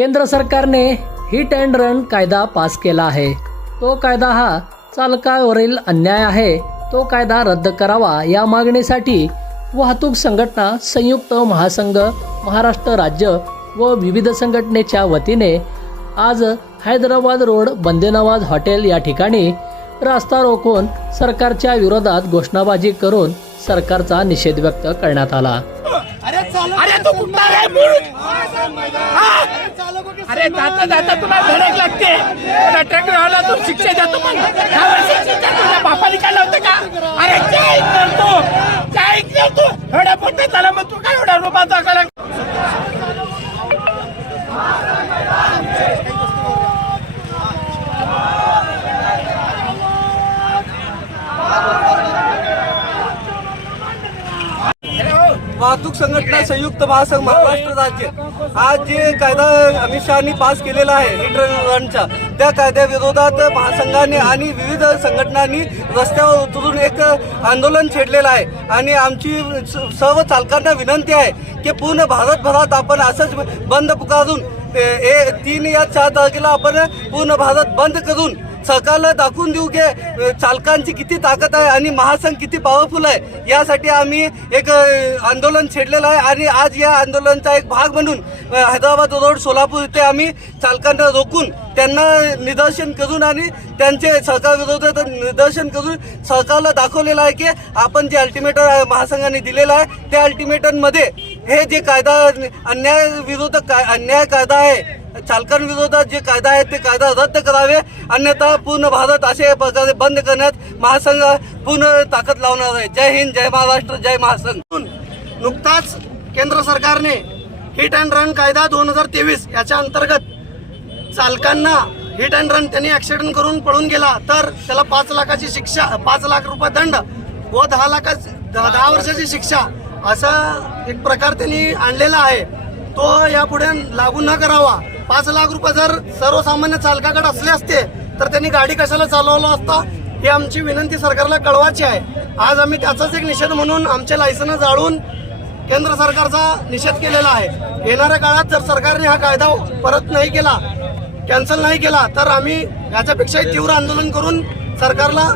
केंद्र सरकारने hit and run कायदा पास केला आहे. तो कायदा हा चालकावरील अन्याय आहे. तो कायदा रद्द करावा या मागणीसाठी वाहतूक संघटना संयुक्त महासंघ महाराष्ट्र राज्य व विविध संघटनेच्या वतीने आज हैदराबाद रोड बंदेनवाज हॉटेल या ठिकाणी रास्ता रोखून सरकारच्या विरोधात घोषणाबाजी करून सरकारचा निषेध व्यक्त करण्यात आला. अरे तू कुठला रे हा? अरे जाता जाता तुला धडक लागते. तुला ट्रॅक्टरवाला तू शिक्षा देतो पण. तुझ्या बापाने काढलं होतं का? अरे काय ऐकणार तू काय ऐकणार तू एवढ्या पोटे झाला मग तू काय एवढा रुपाचा करा वाहतूक संघटना संयुक्त महासंघ महाराष्ट्र राज्य. आज जे कायदा अमित शहानी पास केलेला आहे हिटरनचा त्या कायद्याविरोधात महासंघाने आणि विविध संघटनांनी रस्त्यावर उतरून एक आंदोलन छेडलेलं आहे. आणि आमची स- सर्व चालकांना विनंती आहे की पूर्ण भारतभरात आपण असंच बंद पुकारून ए- तीन या चार तारखेला आपण पूर्ण भारत बंद करून सरकारला दाखवून देऊ की चालकांची किती ताकद आहे आणि महासंघ किती पॉवरफुल आहे यासाठी आम्ही एक आंदोलन छेडलेलं आहे. आणि आज या आंदोलनाचा एक भाग म्हणून हैदराबाद रोड सोलापूर इथे आम्ही चालकांना रोखून त्यांना निदर्शन करून आणि त्यांचे सरकारविरोधात निदर्शन करून सरकारला दाखवलेलं आहे की आपण जे अल्टिमेटर महासंघाने दिलेलं आहे त्या अल्टिमेटरमध्ये हे जे कायदा अन्याय विरोध काय अन्याय कायदा आहे चालकांविरोधात जे कायदा आहे ते कायदा रद्द करावे. अन्यथा पूर्ण भारत अशा प्रकारे बंद करण्यात महासंघ पूर्ण ताकद लावणार आहे. जय हिंद जय महाराष्ट्र जय महासंघ. नुकताच केंद्र सरकारने हिट अँड रन कायदा दोन हजार तेवीस याच्या अंतर्गत चालकांना हिट अँड रन त्यांनी ऍक्सिडेंट करून पळून गेला तर त्याला पाच लाखाची शिक्षा पाच लाख रुपये दंड व दहा लाखा दहा वर्षाची शिक्षा असा एक प्रकार त्यांनी आणलेला आहे. तो यापुढे लागू न करावा. पाच लाख रुपये जर सर्वसामान्य चालकाकडे असले असते तर त्यांनी गाडी कशाला चालवलं असता? ही आमची विनंती सरकारला कळवायची आहे. आज आम्ही त्याचाच एक निषेध म्हणून आमचे लायसन जाळून केंद्र सरकारचा निषेध केलेला आहे. येणाऱ्या काळात जर सरकारने हा कायदा परत नाही केला कॅन्सल नाही केला तर आम्ही याच्यापेक्षाही तीव्र आंदोलन करून सरकारला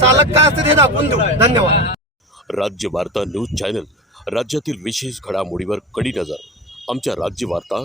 चालक काय असते ते दाखवून देऊ. धन्यवाद. राज्य वार्ता न्यूज चॅनल राज्यातील विशेष घडामोडीवर कडी नजर. आमच्या राज्य वार्ता